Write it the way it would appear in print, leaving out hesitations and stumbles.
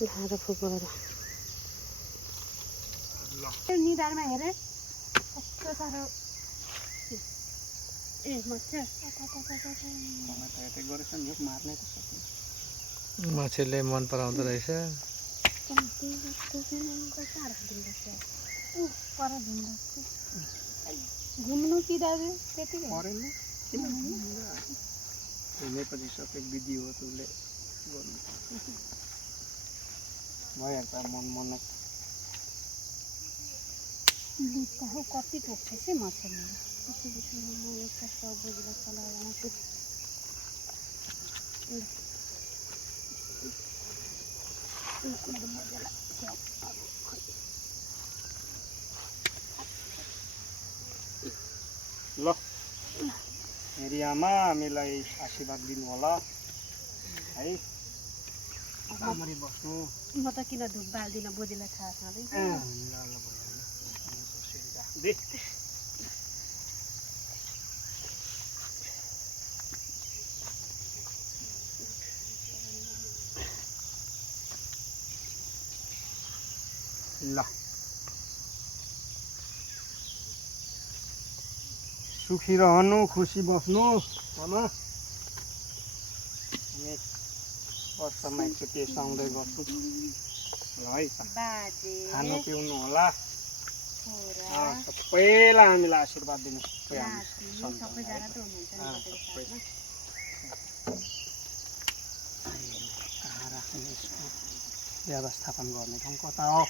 लाएर फुकेर निधारमा हेरे कस्तो साह्रो ए मच्छर माछेले मन पराउँदो रहेछ। घुम्नु कि दाजु त्यतिकै घुमेपछि सबै विधि हो उसले गर्नु भइहाल्छ मन कति टोक्छ है मच्छर म एउटा सबुजलाई चलाउँछु ल मेरी आमा हामीलाई आशीर्वाद दिनु होला है। राम्ररी बस्नु। म त किन धुप बाल्दिनँ बोजूलाई थाहा छँदैछ ल सुखी रहनु खुसी बस्नु आमा। वर्षमा एकचोटि यसो आउँदै गर्छु है त। खानु पिउनु होला सबैलाई हामीलाई आशीर्वाद दिनु कहाँ राख्ने यसको व्यवस्थापन गर्ने ठाउँ कता हो?